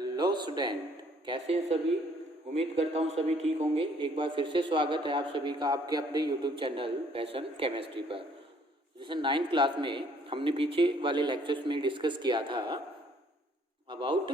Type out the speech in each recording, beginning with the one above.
Hello student, कैसे हैं सभी। उम्मीद करता हूँ सभी ठीक होंगे। एक बार फिर से स्वागत है आप सभी का आपके अपने यूट्यूब चैनल पैशन केमिस्ट्री पर। जैसे 9th क्लास में हमने पीछे वाले लेक्चर्स में डिस्कस किया था अबाउट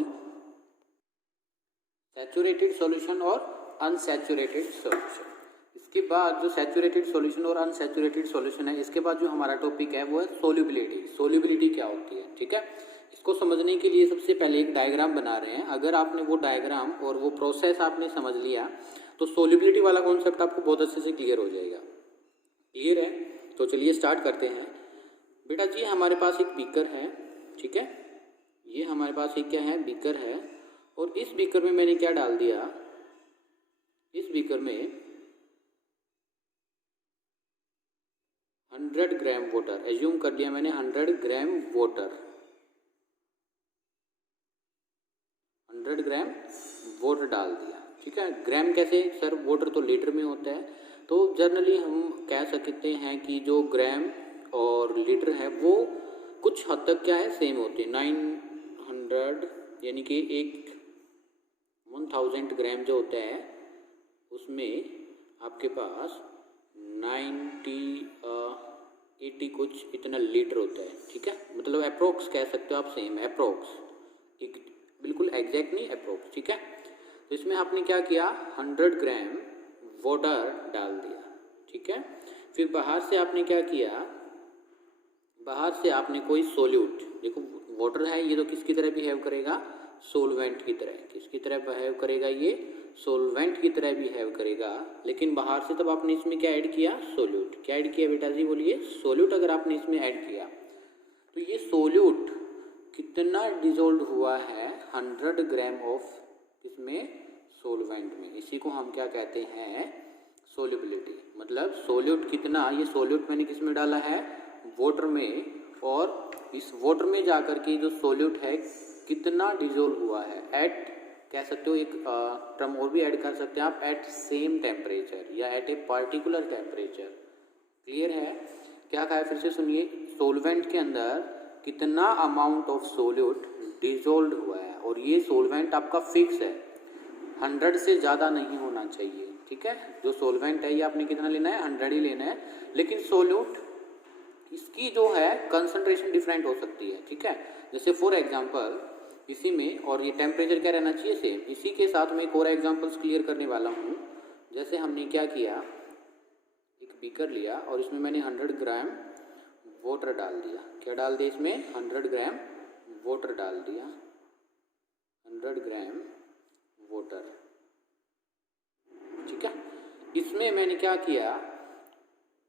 सैचुरेटेड सॉल्यूशन और अनसैचुरेटेड सॉल्यूशन। इसके बाद जो सैचुरेटेड सॉल्यूशन और अनसैचुरेटेड सॉल्यूशन है, इसके बाद जो हमारा टॉपिक है वो है सोल्यूबिलिटी। सोल्यूबिलिटी क्या होती है, ठीक है। इसको समझने के लिए सबसे पहले एक डायग्राम बना रहे हैं। अगर आपने वो डायग्राम और वो प्रोसेस आपने समझ लिया तो सोल्यूबिलिटी वाला कॉन्सेप्ट आपको बहुत अच्छे से क्लियर हो जाएगा। क्लियर है? तो चलिए स्टार्ट करते हैं। बेटा जी, हमारे पास एक बीकर है, ठीक है। ये हमारे पास एक क्या है, बीकर है। और इस बीकर में मैंने क्या डाल दिया, इस बीकर में 100 ग्राम वाटर, एज्यूम कर लिया मैंने 100 ग्राम वाटर, 100 ग्राम वाटर डाल दिया, ठीक है। ग्राम कैसे सर, वाटर तो लीटर में होता है, तो जनरली हम कह सकते हैं कि जो ग्राम और लीटर है वो कुछ हद तक क्या है, सेम होते हैं। 900 यानी कि एक 1000 ग्राम जो होता है उसमें आपके पास 80 कुछ इतना लीटर होता है, ठीक है। मतलब अप्रोक्स कह सकते हो आप, सेम अप्रोक्स, एक बिल्कुल एग्जैक्ट नहीं, अप्रोक्स, ठीक है। तो इसमें आपने क्या किया, 100 ग्राम वाटर डाल दिया, ठीक है। फिर बाहर से आपने क्या किया, बाहर से आपने कोई सोल्यूट, देखो वाटर है ये तो किसकी तरह बिहेव करेगा, सोलवेंट की तरह। किसकी तरह बिहेव करेगा, ये सोलवेंट की तरह बिहेव करेगा। लेकिन बाहर से तब आपने इसमें क्या ऐड किया, सोल्यूट। क्या ऐड किया बेटा जी, बोलिए, सोल्यूट। अगर आपने इसमें ऐड किया तो ये सोल्यूट कितना डिजोल्व हुआ है, 100 ग्राम ऑफ इसमें सोलवेंट में। इसी को हम क्या कहते हैं, सोल्यूबिलिटी। मतलब सोल्यूट कितना, ये सोल्यूट मैंने किस में डाला है, वाटर में, और इस वाटर में जाकर के जो सोल्यूट है कितना डिजोल्व हुआ है, एट, कह सकते हो एक टर्म और भी ऐड कर सकते हैं आप, एट सेम टेम्परेचर या at a particular temperature. Clear है? क्या कहा है, फिर से सुनिए। सोलवेंट के अंदर कितना अमाउंट ऑफ सोल्यूट डिजोल्व हुआ है, और ये सोलवेंट आपका फिक्स है, 100 से ज़्यादा नहीं होना चाहिए, ठीक है। जो सोलवेंट है ये आपने कितना लेना है, 100 ही लेना है। लेकिन सोल्यूट इसकी जो है कंसंट्रेशन डिफरेंट हो सकती है, ठीक है। जैसे फॉर एग्जांपल इसी में, और ये टेम्परेचर क्या रहना चाहिए, सेम। इसी के साथ मैं एक और एग्जांपल्स क्लियर करने वाला हूँ। जैसे हमने क्या किया, एक बीकर लिया और इसमें मैंने 100 ग्राम वाटर डाल दिया। क्या डाल दिया इसमें, 100 ग्राम वाटर डाल दिया, 100 ग्राम वाटर, ठीक है। इसमें मैंने क्या किया,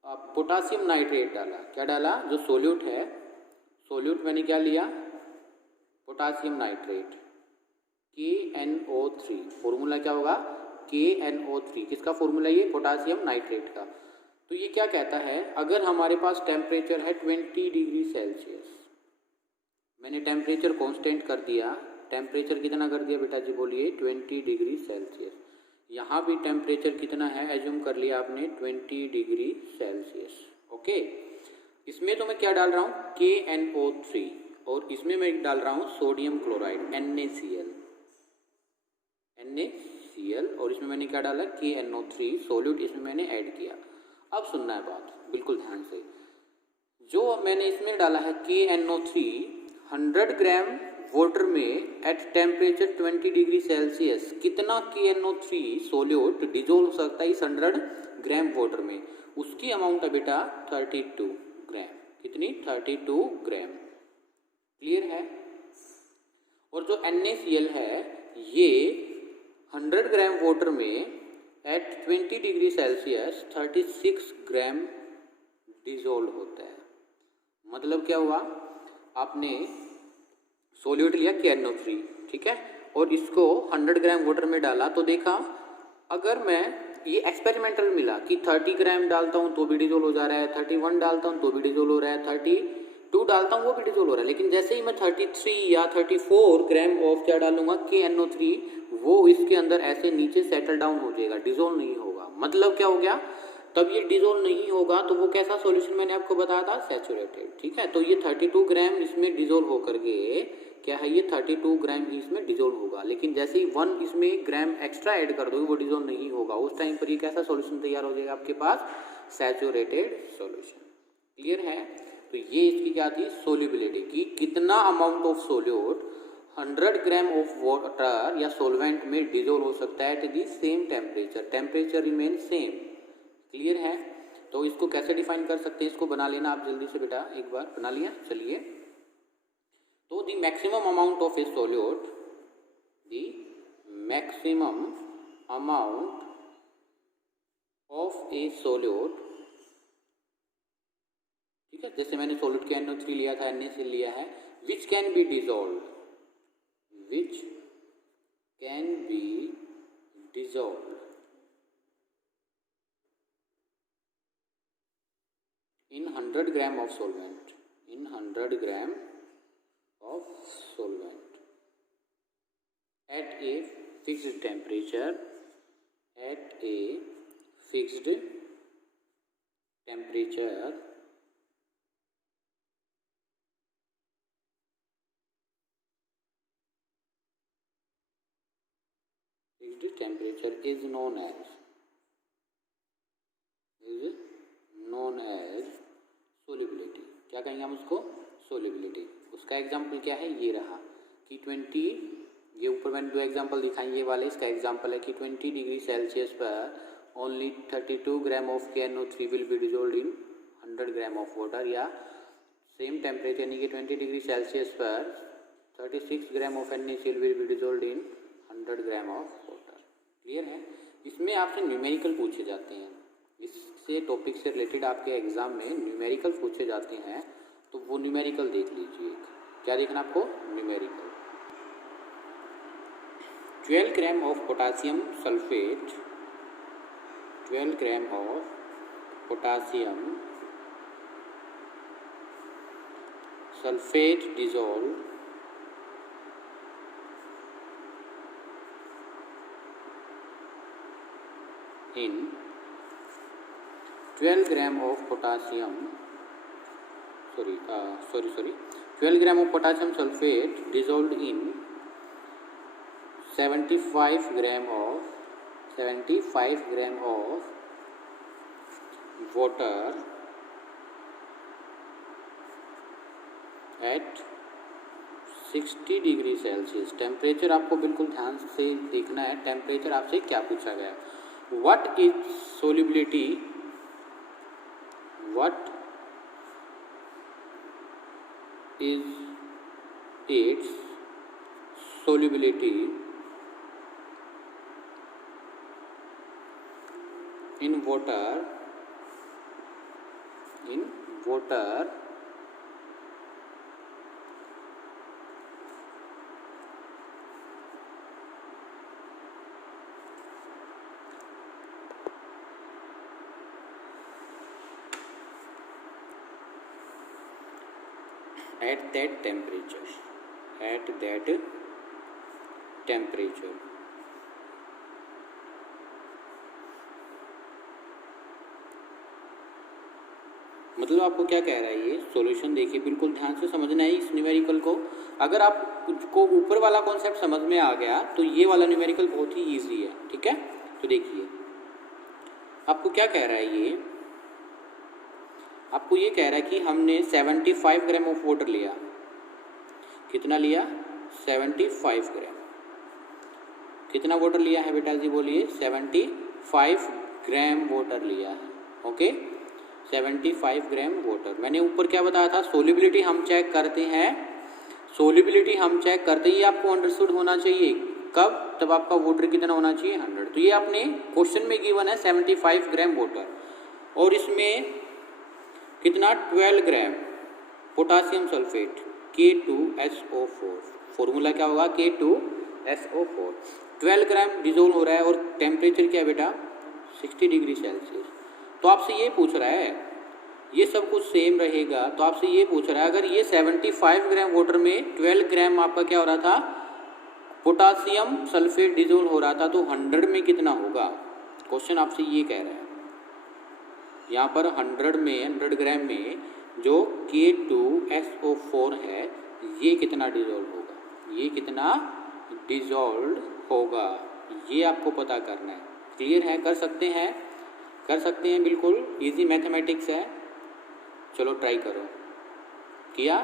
पोटासियम नाइट्रेट डाला। क्या डाला, जो सोल्यूट है, सोल्यूट मैंने क्या लिया, पोटासियम नाइट्रेट, KNO3। फॉर्मूला क्या होगा, KNO3। किसका फॉर्मूला, ये पोटासियम नाइट्रेट का। तो ये क्या कहता है, अगर हमारे पास टेम्परेचर है 20 डिग्री सेल्सियस, मैंने टेम्परेचर कांस्टेंट कर दिया। टेम्परेचर कितना कर दिया बेटा जी, बोलिए, 20 डिग्री सेल्सियस। यहाँ भी टेम्परेचर कितना है, एज्यूम कर लिया आपने 20 डिग्री सेल्सियस, ओके। इसमें तो मैं क्या डाल रहा हूँ, KNO3, और इसमें मैं डाल रहा हूँ सोडियम क्लोराइड, NaCl, और इसमें मैंने क्या डाला, KNO3 सोल्यूट इसमें मैंने ऐड किया। अब सुनना है बात बिल्कुल ध्यान से। जो मैंने इसमें डाला है KNO3, 100 ग्राम वाटर में एट टेम्परेचर 20 डिग्री सेल्सियस, कितना KNO3 सोल्यूट डिजोल्व हो सकता है इस 100 ग्राम वाटर में, उसकी अमाउंट है बेटा 32 ग्राम। कितनी, 32 ग्राम। क्लियर है? और जो NaCl है ये 100 ग्राम वाटर में एट 20 डिग्री सेल्सियस 36 ग्राम डिजोल्व होता है। मतलब क्या हुआ, आपने सोल्यूट लिया KNO3, ठीक है, और इसको 100 ग्राम वाटर में डाला, तो देखा अगर मैं, ये एक्सपेरिमेंटल मिला कि 30 ग्राम डालता हूँ तो भी डिजोल्व हो जा रहा है, 31 डालता हूँ तो भी डिजोल्व हो रहा है, 32 डालता हूँ वो भी डिजोल्व हो रहा है। लेकिन जैसे ही मैं 33 या 34 ग्राम ऑफ क्या डालूंगा, KNO3, वो इसके अंदर ऐसे नीचे सेटल डाउन हो जाएगा, डिजोल्व नहीं होगा। मतलब क्या हो गया, तब ये डिजोल्व नहीं होगा तो वो कैसा सॉल्यूशन मैंने आपको बताया था, सैचुरेटेड, ठीक है। तो ये 32 ग्राम इसमें डिजोल्व होकर के क्या है ये 32 ग्राम ही इसमें डिजोल्व होगा, लेकिन जैसे ही 1 इसमें ग्राम एक्स्ट्रा ऐड कर दोगे वो डिजोल्व नहीं होगा, उस टाइम पर ये कैसा सॉल्यूशन तैयार हो जाएगा आपके पास, सैचुरेटेड सॉल्यूशन। क्लियर है? तो ये इसकी क्या थी, सोल्युबिलिटी की कितना amount of solute 100 gram of water या सोलवेंट में डिजोल्व हो सकता है at the same temperature, temperature remain same. Clear है? तो इसको कैसे डिफाइन कर सकते हैं, इसको बना लेना आप जल्दी से बेटा, एक बार बना लिया, चलिए। तो the maximum amount of A solute, the maximum amount of A solute, ठीक है, जैसे मैंने सोल्यूट के NO3 लिया था, NaCl लिया है, which can be dissolve, which can be dissolve in 100 gram of solvent, in 100 gram of solvent at a fixed temperature, at a fixed temperature is known as solubility. क्या कहेंगे हम उसको, solubility. उसका example क्या है, ये रहा कि 20, ये ऊपर मैंने 2 एग्जाम्पल दिखाए, ये वाले इसका एग्जाम्पल है कि 20 डिग्री सेल्सियस पर only 32 gram of KNO3 will be dissolved in 100 gram of water, या सेम टेम्परेचर यानी कि 20 डिग्री सेल्सियस पर 36 gram of NaCl will be dissolved in 100 gram of water. Clear है? इसमें आपसे न्यूमेरिकल पूछे जाते हैं, इससे टॉपिक से रिलेटेड आपके एग्जाम में न्यूमेरिकल पूछे जाते हैं, तो वो न्यूमेरिकल देख लीजिए। क्या देखना आपको, numerical. 12 gram of potassium sulphate, 12 gram of potassium sulphate dissolve in 12 gram of potassium, 12 gram of potassium sulfate dissolved in 75 gram of water at 60 degree Celsius. Temperature आपको बिल्कुल ध्यान से देखना है, टेम्परेचर आपसे क्या पूछा गया है। What is solubility? What is its solubility in water? In water at that temperature, at that temperature। मतलब आपको क्या कह रहा है ये सॉल्यूशन, देखिए बिल्कुल ध्यान से समझना है इस न्यूमेरिकल को। अगर आप को ऊपर वाला कॉन्सेप्ट समझ में आ गया तो ये वाला न्यूमेरिकल बहुत ही इजी है, ठीक है। तो देखिए आपको क्या कह रहा है ये, आपको ये कह रहा है कि हमने 75 ग्राम ऑफ वाटर लिया, कितना लिया, 75 ग्राम। कितना वाटर लिया है बेटा जी, बोलिए, 75 ग्राम वाटर लिया है, ओके, 75 ग्राम वाटर। मैंने ऊपर क्या बताया था, सोल्युबिलिटी हम चेक करते हैं, सोल्युबिलिटी हम चेक करते ही आपको अंडरस्टूड होना चाहिए, कब, तब आपका वाटर कितना होना चाहिए, 100। तो ये आपने क्वेश्चन में गिवन है 75 ग्राम वाटर, और इसमें कितना, 12 ग्राम पोटासियम सल्फेट K2SO4, फॉर्मूला क्या होगा, K2SO4। 12 ग्राम डिजोल्व हो रहा है और टेम्परेचर क्या है बेटा, 60 डिग्री सेल्सियस। तो आपसे ये पूछ रहा है, ये सब कुछ सेम रहेगा, तो आपसे ये पूछ रहा है अगर ये 75 ग्राम वाटर में 12 ग्राम आपका क्या हो रहा था, पोटासियम सल्फेट डिजोल्व हो रहा था, तो 100 में कितना होगा। क्वेश्चन आपसे ये कह रहा है, यहाँ पर 100 ग्राम में जो K2SO4 है ये कितना डिजोल्व होगा। ये कितना डिजॉल्व होगा, ये आपको पता करना है। क्लियर है? कर सकते हैं, कर सकते हैं, बिल्कुल इजी मैथमेटिक्स है। चलो ट्राई करो। किया?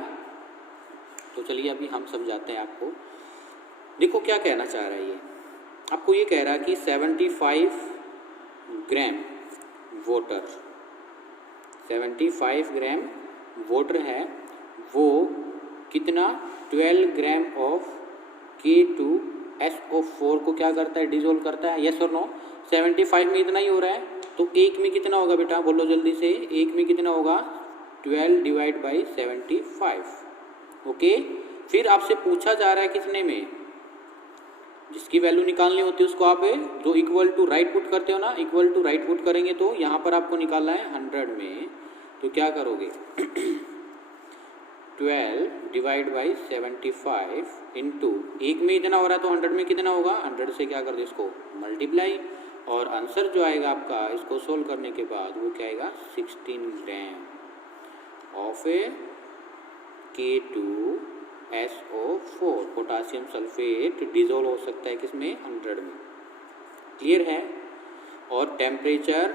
तो चलिए अभी हम समझाते हैं आपको। देखो क्या कहना चाह रहा है ये, आपको ये कह रहा है कि 75 ग्राम वाटर, 75 ग्राम वाटर है, वो कितना 12 ग्राम ऑफ K2SO4 को क्या करता है, डिजोल्व करता है। यस और नो? 75 में इतना ही हो रहा है, तो एक में कितना होगा बेटा, बोलो जल्दी से, एक में कितना होगा, 12 डिवाइड बाई 75। ओके, फिर आपसे पूछा जा रहा है कितने में, जिसकी वैल्यू निकालनी होती है उसको आप जो इक्वल टू राइट पुट करते हो ना, इक्वल टू राइट पुट करेंगे तो यहाँ पर आपको निकालना है 100 में, तो क्या करोगे 12 डिवाइड बाई 75 इंटू, एक में इतना हो रहा है तो 100 में कितना होगा, 100 से क्या कर दो इसको मल्टीप्लाई, और आंसर जो आएगा आपका इसको सोल्व करने के बाद वो क्या आएगा, 16 gram of K2SO4 potassium sulphate dissolve हो सकता है किसमें, 100 में। क्लियर है? और टेम्परेचर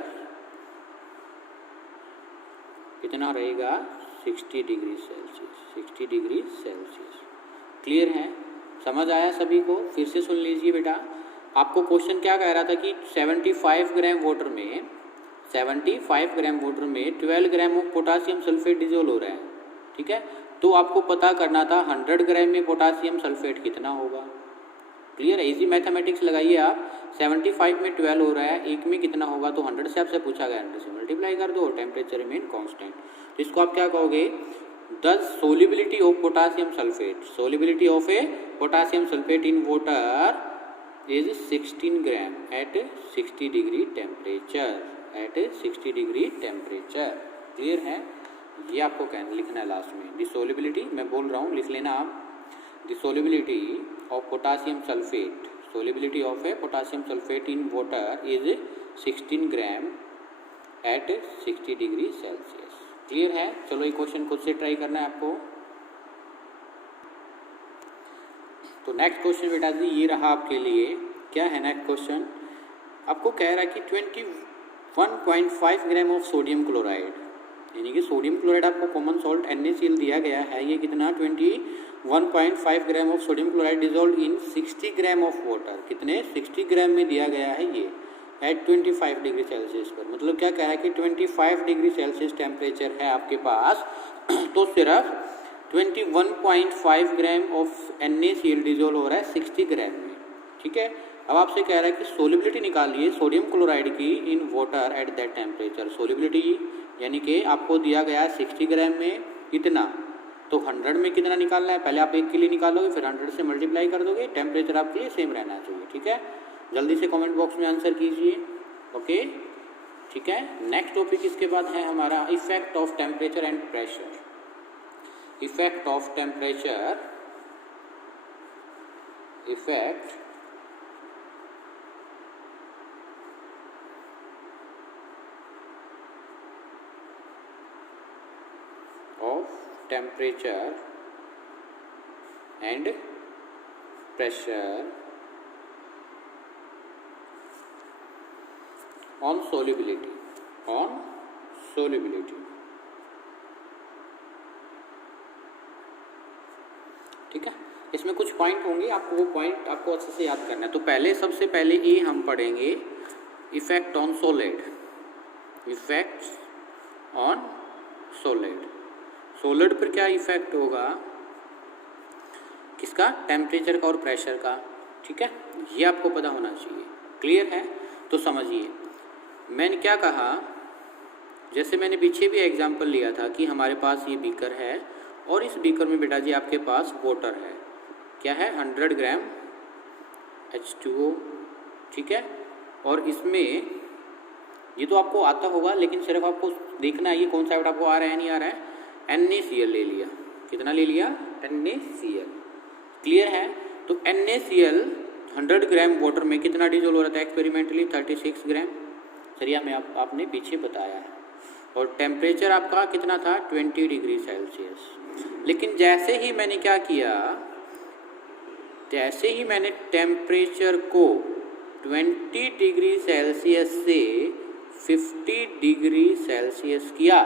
कितना रहेगा, 60 degree Celsius, 60 degree Celsius. Clear है? समझ आया सभी को? फिर से सुन लीजिए बेटा, आपको क्वेश्चन क्या कह रहा था कि 75 ग्राम वाटर में, 75 ग्राम वाटर में 12 gram of potassium sulphate dissolve हो रहा है, ठीक है। तो आपको पता करना था 100 ग्राम में पोटासियम सल्फेट कितना होगा। क्लियर है? इजी मैथमेटिक्स लगाइए आप, 75 में 12 हो रहा है, एक में कितना होगा, तो 100 से आपसे पूछा गया, 100 से मल्टीप्लाई कर दो और टेम्परेचर रिमेन कांस्टेंट। तो इसको आप क्या कहोगे, the solubility of potassium sulphate, solubility of a potassium sulphate in water is 16 gram at 60 degree temperature, at 60 degree temperature. Clear है? ये आपको लिखना है लास्ट में, द सोलिबिलिटी, मैं बोल रहा हूँ लिख लेना आप, the solubility of potassium sulphate, solubility of a potassium sulphate in water is 16 gram at 60 degree Celsius. Clear है? चलो ये क्वेश्चन खुद से ट्राई करना है आपको। तो नेक्स्ट क्वेश्चन बेटा जी ये रहा आपके लिए, क्या है नेक्स्ट क्वेश्चन, आपको कह रहा है कि 21.5 ग्राम ऑफ सोडियम क्लोराइड, यानी कि सोडियम क्लोराइड आपको कॉमन सॉल्ट NaCl दिया गया है, ये कितना 21.5 gram of sodium chloride dissolve in 60 gram of water, कितने 60 ग्राम में दिया गया है ये, एट 25 डिग्री सेल्सियस पर। मतलब क्या कह रहा है कि 25 डिग्री सेल्सियस टेम्परेचर है आपके पास, तो सिर्फ 21.5 ग्राम ऑफ NaCl डिजोल्व हो रहा है 60 ग्राम में, ठीक है। अब आपसे कह रहा है कि सोलिबिलिटी निकालिए सोडियम क्लोराइड की in water at that temperature. Solubility यानी कि आपको दिया गया है 60 ग्राम में इतना, तो 100 में कितना निकालना है, पहले आप एक के लिए निकालोगे फिर 100 से मल्टीप्लाई कर दोगे, टेम्परेचर आपके लिए सेम रहना चाहिए, ठीक है। जल्दी से कमेंट बॉक्स में आंसर कीजिए, ओके, ठीक है। नेक्स्ट टॉपिक इसके बाद है हमारा effect of temperature and pressure. Effect of temperature, effect of temperature and pressure on solubility, on solubility, ठीक है। इसमें कुछ पॉइंट होंगे, आपको वो पॉइंट आपको अच्छे से याद करना है। तो पहले सबसे पहले ये हम पढ़ेंगे effect on solid, effects on solid. Solid पर क्या इफेक्ट होगा, किसका, टेम्परेचर का और प्रेशर का, ठीक है, ये आपको पता होना चाहिए। क्लियर है? तो समझिए मैंने क्या कहा, जैसे मैंने पीछे भी एग्जांपल लिया था कि हमारे पास ये बीकर है और इस बीकर में बेटा जी आपके पास वाटर है, क्या है 100 ग्राम H2O, ठीक है। और इसमें ये तो आपको आता होगा, लेकिन सिर्फ आपको देखना है ये कौन सा बेटा आपको आ रहा है नहीं आ रहा है, NaCl ले लिया, कितना ले लिया, NaCl। क्लियर है? तो NaCl 100 ग्राम वाटर में कितना डिजोल्व हो रहा था एक्सपेरिमेंटली, 36 ग्राम, चलिए मैं आपने पीछे बताया है। और टेम्परेचर आपका कितना था, 20 डिग्री सेल्सियस। लेकिन जैसे ही मैंने क्या किया, जैसे ही मैंने टेम्परेचर को 20 डिग्री सेल्सियस से 50 डिग्री सेल्सियस किया,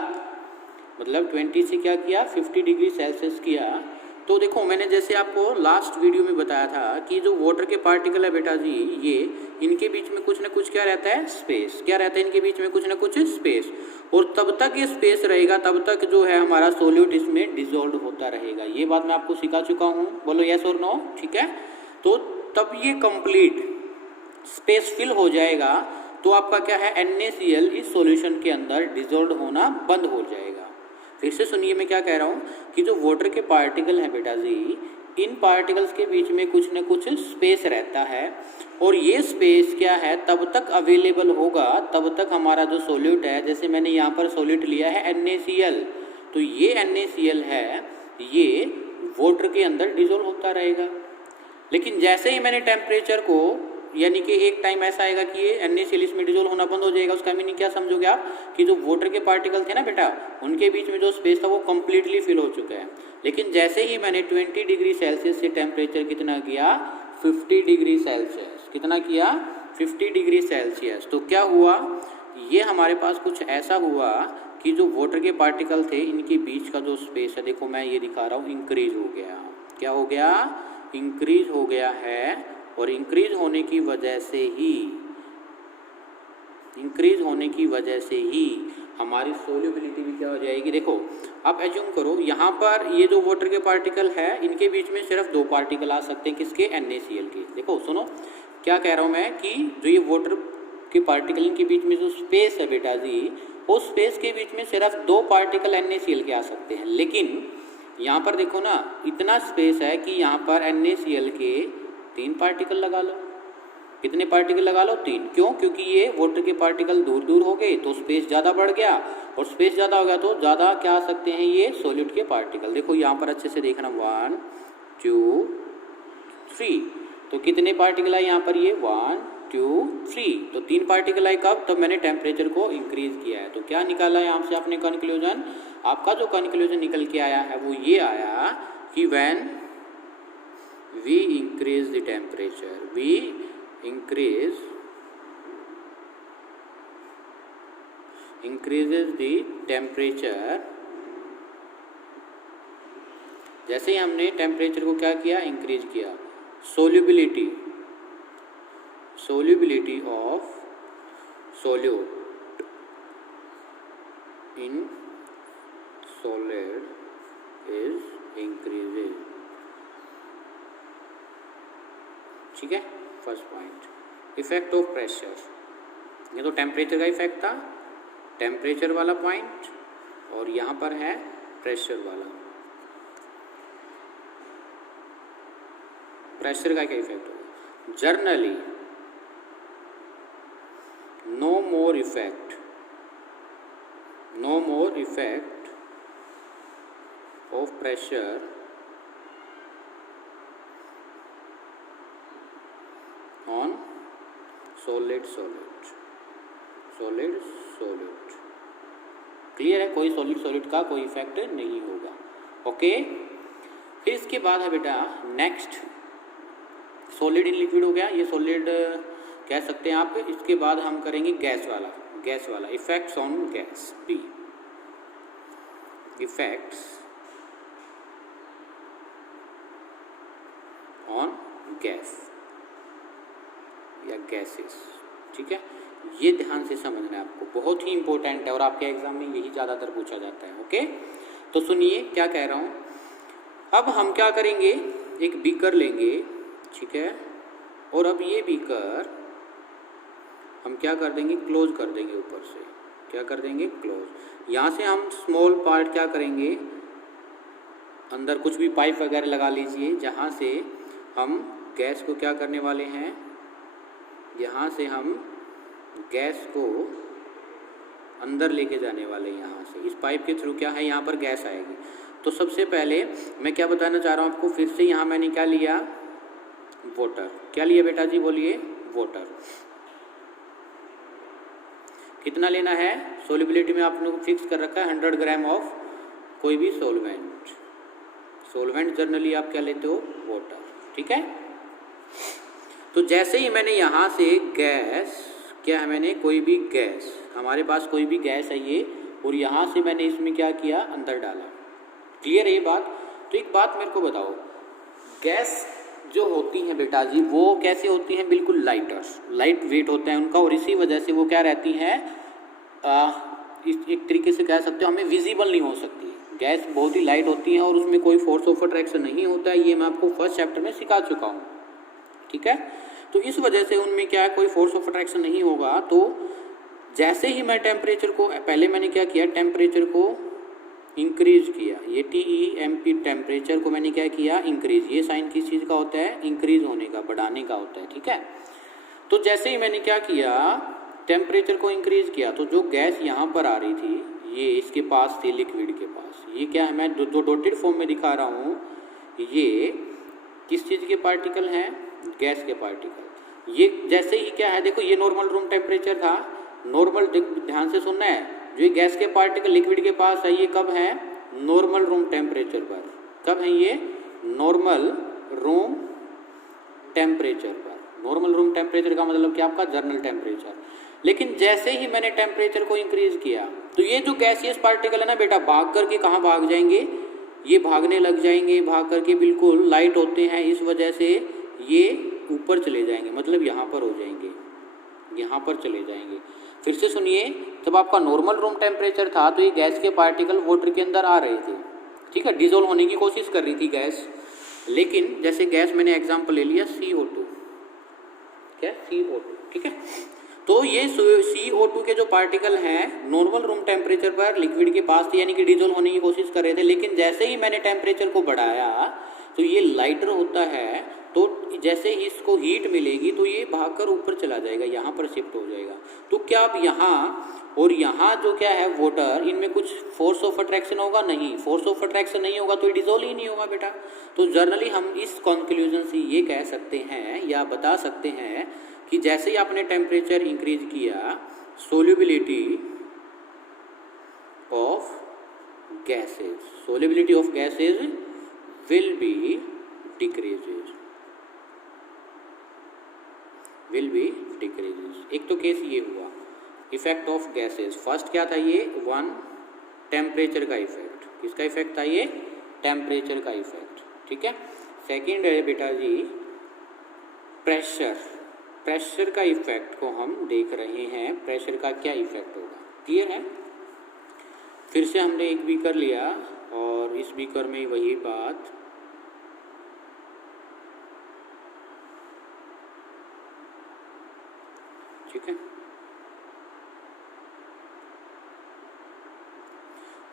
मतलब 20 से क्या किया, 50 डिग्री सेल्सियस किया, तो देखो मैंने जैसे आपको लास्ट वीडियो में बताया था कि जो वाटर के पार्टिकल है बेटा जी, ये इनके बीच में कुछ ना कुछ क्या रहता है, स्पेस। क्या रहता है इनके बीच में, कुछ ना कुछ स्पेस। और तब तक ये स्पेस रहेगा, तब तक जो है हमारा सोल्यूट इसमें डिसॉल्व होता रहेगा। ये बात मैं आपको सिखा चुका हूँ, बोलो यस और नो, ठीक है। तो तब ये कंप्लीट स्पेस फिल हो जाएगा तो आपका क्या है, NaCl इस सॉल्यूशन के अंदर डिसॉल्व होना बंद हो जाएगा। फिर से सुनिए मैं क्या कह रहा हूँ कि जो वाटर के पार्टिकल हैं बेटा जी, इन पार्टिकल्स के बीच में कुछ न कुछ स्पेस रहता है, और ये स्पेस क्या है तब तक अवेलेबल होगा, तब तक हमारा जो सॉल्यूट है, जैसे मैंने यहाँ पर सॉल्यूट लिया है NaCl, तो ये NaCl है, ये वाटर के अंदर डिसॉल्व होता रहेगा। लेकिन जैसे ही मैंने टेम्परेचर को, यानी कि एक टाइम ऐसा आएगा कि ये NaCl इसमें डिसॉल्व होना बंद हो जाएगा। उसका मीनिंग क्या समझोगे आप, कि जो वाटर के पार्टिकल थे ना बेटा, उनके बीच में जो स्पेस था वो कम्प्लीटली फिल हो चुका है। लेकिन जैसे ही मैंने 20 डिग्री सेल्सियस से टेम्परेचर कितना किया, 50 डिग्री सेल्सियस, कितना किया, 50 डिग्री सेल्सियस, तो क्या हुआ, ये हमारे पास कुछ ऐसा हुआ कि जो वाटर के पार्टिकल थे इनके बीच का जो स्पेस है, देखो मैं ये दिखा रहा हूँ, इंक्रीज हो गया। क्या हो गया, इंक्रीज हो गया है। और इंक्रीज होने की वजह से ही हमारी सोल्यूबिलिटी भी क्या हो जाएगी। देखो आप एज्यूम करो, यहाँ पर ये जो वाटर के पार्टिकल है, इनके बीच में सिर्फ 2 पार्टिकल आ सकते हैं, किसके, NaCl के। देखो सुनो क्या कह रहा हूँ मैं, कि जो ये वाटर के पार्टिकल के बीच में जो स्पेस है बेटा जी, उस स्पेस के बीच में सिर्फ 2 पार्टिकल NaCl के आ सकते हैं। लेकिन यहाँ पर देखो ना, इतना स्पेस है कि यहाँ पर NaCl के 3 पार्टिकल लगा लो। कितने पार्टिकल लगा लो, 3। क्यों, क्योंकि ये वाटर के पार्टिकल दूर दूर हो गए तो स्पेस ज़्यादा बढ़ गया, और स्पेस ज़्यादा हो गया तो ज़्यादा क्या आ सकते हैं, ये सॉल्यूट के पार्टिकल। देखो यहाँ पर अच्छे से देखना, 1 2 3, तो कितने पार्टिकल आए यहाँ पर, ये 1 2 3, तो 3 पार्टिकल आए कब, तब मैंने टेम्परेचर को इंक्रीज किया है। तो क्या निकाला है यहाँ से आपने कंक्लूजन, आपका जो कंक्लूजन निकल के आया है वो ये आया कि when we increase the temperature, increases the temperature, जैसे ही हमने टेम्परेचर को क्या किया, इंक्रीज किया, solubility of solute in solid is increases। ठीक है, first point. Effect of pressure, ये तो टेम्परेचर का इफेक्ट था, टेम्परेचर वाला पॉइंट, और यहाँ पर है प्रेशर वाला। प्रेशर का क्या इफेक्ट होगा, generally no more effect of pressure on solid। Clear है, कोई सॉलिड का कोई इफेक्ट नहीं होगा। ओके, फिर इसके बाद है बेटा नेक्स्ट, सॉलिड इन लिक्विड हो गया, ये सॉलिड कह सकते हैं आप। इसके बाद हम करेंगे गैस वाला effects on gas, be effects on gas या गैसेस। ठीक है, ये ध्यान से समझना है आपको, बहुत ही इंपॉर्टेंट है और आपके एग्जाम में यही ज़्यादातर पूछा जाता है। ओके, तो सुनिए क्या कह रहा हूँ। अब हम क्या करेंगे, एक बीकर लेंगे, ठीक है, और अब ये बीकर हम क्या कर देंगे, क्लोज कर देंगे ऊपर से। क्या कर देंगे, क्लोज। यहाँ से हम स्मॉल पार्ट क्या करेंगे, अंदर कुछ भी पाइप वगैरह लगा लीजिए, जहाँ से हम गैस को क्या करने वाले हैं, यहाँ से हम गैस को अंदर लेके जाने वाले हैं। यहाँ से इस पाइप के थ्रू क्या है, यहाँ पर गैस आएगी। तो सबसे पहले मैं क्या बताना चाह रहा हूँ आपको, फिर से यहाँ मैंने क्या लिया, वाटर। क्या लिया बेटा जी, बोलिए, वाटर। कितना लेना है, सोलिबिलिटी में आपने फिक्स कर रखा है 100 ग्राम ऑफ कोई भी सोलवेंट जनरली आप क्या लेते हो, वाटर। ठीक है, तो जैसे ही मैंने यहाँ से गैस, क्या है, मैंने कोई भी गैस, हमारे पास कोई भी गैस है ये, और यहाँ से मैंने इसमें क्या किया, अंदर डाला। क्लियर है ये बात? तो एक बात मेरे को बताओ, गैस जो होती हैं बेटा जी वो कैसे होती हैं, बिल्कुल लाइट वेट होता है उनका, और इसी वजह से वो क्या रहती हैं, एक तरीके से कह सकते हो हमें विजिबल नहीं हो सकती। गैस बहुत ही लाइट होती है और उसमें कोई फोर्स ऑफ अट्रैक्शन नहीं होता है, ये मैं आपको फर्स्ट चैप्टर में सिखा चुका हूँ, ठीक है। तो इस वजह से उनमें क्या है, कोई फोर्स ऑफ अट्रैक्शन नहीं होगा। तो जैसे ही मैं टेम्परेचर को, पहले मैंने क्या किया, टेम्परेचर को इंक्रीज किया, ये TEMP टेम्परेचर को मैंने क्या किया, इंक्रीज। ये साइन किस चीज़ का होता है, इंक्रीज होने का, बढ़ाने का होता है, ठीक है। तो जैसे ही मैंने क्या किया, टेम्परेचर को इंक्रीज किया, तो जो गैस यहाँ पर आ रही थी, ये इसके पास थी, लिक्विड के पास, ये क्या है, मैं जो डॉटेड फॉर्म में दिखा रहा हूँ, ये किस चीज़ के पार्टिकल हैं, गैस के पार्टिकल। ये जैसे ही क्या है, देखो ये नॉर्मल रूम टेम्परेचर था, नॉर्मल, ध्यान से सुनना है, जो ये गैस के पार्टिकल लिक्विड के पास है, ये कब है, नॉर्मल रूम टेम्परेचर पर। कब है ये, नॉर्मल रूम टेम्परेचर पर। नॉर्मल रूम टेम्परेचर का मतलब क्या, आपका जर्नल टेम्परेचर। लेकिन जैसे ही मैंने टेम्परेचर को इंक्रीज किया, तो ये जो गैसियस पार्टिकल है ना बेटा, भाग करके कहाँ भाग जाएंगे, ये भागने लग जाएंगे, भाग करके, बिल्कुल लाइट होते हैं, इस वजह से ये ऊपर चले जाएंगे, मतलब यहाँ पर हो जाएंगे, यहाँ पर चले जाएंगे। फिर से सुनिए, जब आपका नॉर्मल रूम टेम्परेचर था तो ये गैस के पार्टिकल वाटर के अंदर आ रहे थे, ठीक है, डिजोल्व होने की कोशिश कर रही थी गैस। लेकिन जैसे गैस, मैंने एग्जांपल ले लिया CO2, क्या, CO2, ठीक है। तो ये CO2 के जो पार्टिकल हैं नॉर्मल रूम टेम्परेचर पर लिक्विड के पास थे, यानी कि डिजोल्व होने की कोशिश कर रहे थे। लेकिन जैसे ही मैंने टेम्परेचर को बढ़ाया तो ये लाइटर होता है, तो जैसे ही इसको हीट मिलेगी तो ये भागकर ऊपर चला जाएगा, यहाँ पर शिफ्ट हो जाएगा। तो क्या अब यहाँ और यहाँ जो क्या है वाटर, इनमें कुछ फोर्स ऑफ अट्रैक्शन होगा, नहीं, फोर्स ऑफ अट्रैक्शन नहीं होगा तो ये डिजोल्व ही नहीं होगा बेटा। तो जनरली हम इस कंक्लूजन से ये कह सकते हैं या बता सकते हैं कि जैसे ही आपने टेम्परेचर इंक्रीज किया, solubility of gases will be decreases. एक तो केस ये हुआ, इफेक्ट ऑफ गैसेज। फर्स्ट क्या था, ये वन टेम्परेचर का इफेक्ट, किसका इफेक्ट था, ये टेम्परेचर का इफेक्ट, ठीक है। सेकंड है बेटा जी प्रेशर का इफेक्ट को हम देख रहे हैं, प्रेशर का क्या इफेक्ट होगा, क्लियर है। फिर से हमने एक बीकर लिया और इस बीकर में वही बात, ठीक है।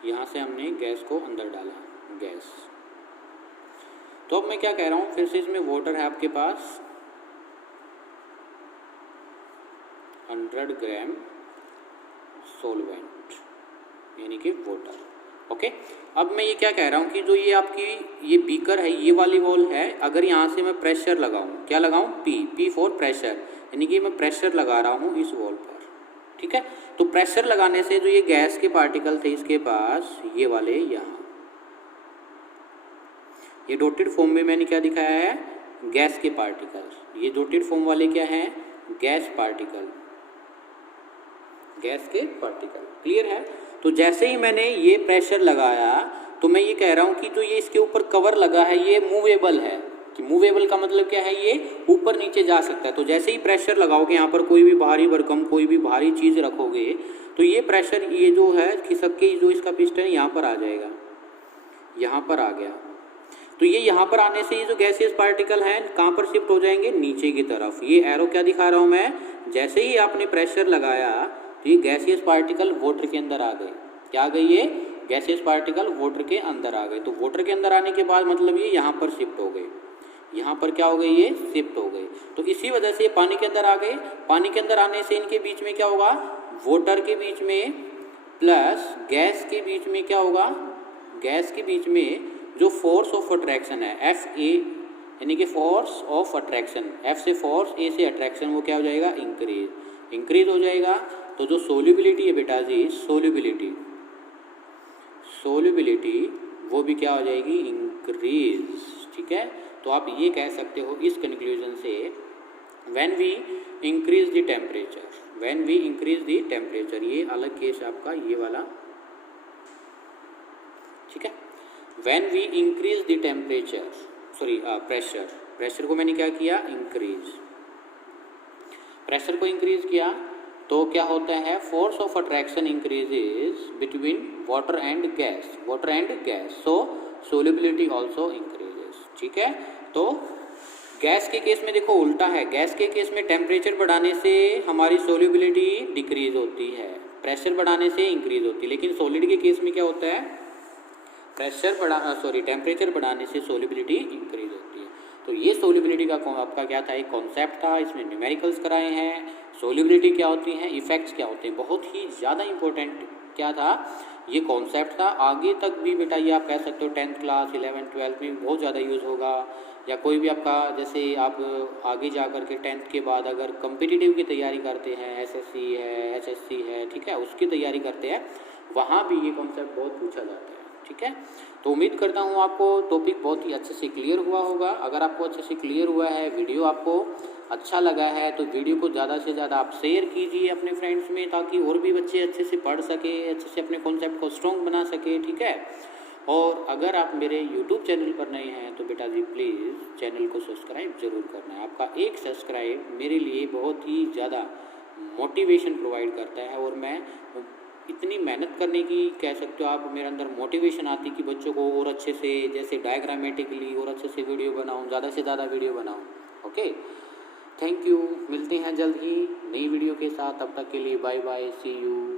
यहाँ से हमने गैस को अंदर डाला, गैस। तो अब मैं क्या कह रहा हूँ, फिर से इसमें वाटर है आपके पास, 100 ग्राम सोलवेंट, यानी कि वाटर, ओके। अब मैं ये क्या कह रहा हूँ कि जो ये आपकी ये बीकर है, ये वाली वॉल है, अगर यहाँ से मैं प्रेशर लगाऊँ, क्या लगाऊँ, P फॉर प्रेशर, यानी कि मैं प्रेशर लगा रहा हूँ इस वॉल पर, ठीक है। तो प्रेशर लगाने से जो ये गैस के पार्टिकल थे इसके पास, ये वाले यहाँ, ये डॉटेड फॉर्म में मैंने क्या दिखाया है, गैस के पार्टिकल। ये डॉटेड फॉर्म वाले क्या हैं, गैस पार्टिकल, गैस के पार्टिकल, क्लियर है। तो जैसे ही मैंने ये प्रेशर लगाया तो मैं ये कह रहा हूँ कि जो ये इसके ऊपर कवर लगा है ये मूवेबल है, कि मूवेबल का मतलब क्या है, ये ऊपर नीचे जा सकता है। तो जैसे ही प्रेशर लगाओगे, यहाँ पर कोई भी भारी भरकम कोई भी भारी चीज़ रखोगे तो ये प्रेशर, ये जो है खिसक के जो इसका पिस्टन यहाँ पर आ जाएगा, यहाँ पर आ गया। तो ये यहाँ पर आने से ये जो गैसियस पार्टिकल हैं कहाँ पर शिफ्ट हो जाएंगे, नीचे की तरफ। ये एरो क्या दिखा रहा हूँ मैं, जैसे ही आपने प्रेशर लगाया तो ये गैसियस पार्टिकल वाटर के अंदर आ गए, क्या आ गई, ये गैसियस पार्टिकल वाटर के अंदर आ गए। तो वाटर के अंदर आने के बाद मतलब ये यहाँ पर शिफ्ट हो गए, यहाँ पर क्या हो गए, ये शिफ्ट हो गए। तो इसी वजह से ये पानी के अंदर आ गए। पानी के अंदर आने से इनके बीच में क्या होगा, वाटर के बीच में प्लस गैस के बीच में क्या होगा, गैस के बीच में जो फोर्स ऑफ अट्रैक्शन है FA, यानी कि फोर्स ऑफ अट्रैक्शन, F से फोर्स, A से अट्रैक्शन, वो क्या हो जाएगा, इंक्रीज हो जाएगा। तो जो सोल्युबिलिटी है बेटा जी, सोल्युबिलिटी वो भी क्या हो जाएगी, इंक्रीज, ठीक है। तो आप ये कह सकते हो इस कंक्लूजन से, when we increase the temperature, when we increase the temperature, ये अलग केस आपका ये वाला, ठीक है। When we increase the temperature, sorry pressure, pressure को मैंने क्या किया, इंक्रीज, प्रेशर को इंक्रीज किया तो क्या होता है, force of attraction increases between water and gas, water and gas, so solubility also increases, ठीक है। तो गैस के केस में देखो उल्टा है, गैस के केस में टेम्परेचर बढ़ाने से हमारी सोल्युबिलिटी डिक्रीज होती है, प्रेशर बढ़ाने से इंक्रीज होती है, लेकिन सॉलिड के केस में क्या होता है, टेम्परेचर बढ़ाने से सोल्युबिलिटी इंक्रीज होती है। तो ये सोल्युबिलिटी का आपका क्या था, एक कॉन्सेप्ट था, इसमें न्यूमेरिकल्स कराए हैं, सोल्युबिलिटी क्या होती है, इफेक्ट्स क्या होते हैं, बहुत ही ज़्यादा इंपॉर्टेंट क्या था, ये कॉन्सेप्ट था। आगे तक भी बेटा ये आप कह सकते हो 10th क्लास 11th 12th में बहुत ज़्यादा यूज़ होगा, या कोई भी आपका जैसे आप आगे जा कर के 10th के बाद अगर कम्पिटिटिव की तैयारी करते हैं, SSC है, HSC है, ठीक है, उसकी तैयारी करते हैं, वहाँ भी ये कॉन्सेप्ट बहुत पूछा जाता है, ठीक है। तो उम्मीद करता हूँ आपको टॉपिक बहुत ही अच्छे से क्लियर हुआ होगा। अगर आपको अच्छे से क्लियर हुआ है, वीडियो आपको अच्छा लगा है, तो वीडियो को ज़्यादा से ज़्यादा आप शेयर कीजिए अपने फ्रेंड्स में, ताकि और भी बच्चे अच्छे से पढ़ सके, अच्छे से अपने कॉन्सेप्ट को स्ट्रॉन्ग बना सके, ठीक है। और अगर आप मेरे यूट्यूब चैनल पर नए हैं तो बेटा जी प्लीज़ चैनल को सब्सक्राइब ज़रूर करना है। आपका एक सब्सक्राइब मेरे लिए बहुत ही ज़्यादा मोटिवेशन प्रोवाइड करता है, और मैं इतनी मेहनत करने की कह सकते हो आप, मेरे अंदर मोटिवेशन आती कि बच्चों को और अच्छे से जैसे डायग्रामेटिकली और अच्छे से वीडियो बनाऊं, ज़्यादा से ज़्यादा वीडियो बनाऊं। ओके, थैंक यू, मिलते हैं जल्द ही नई वीडियो के साथ, तब तक के लिए बाय बाय, सी यू।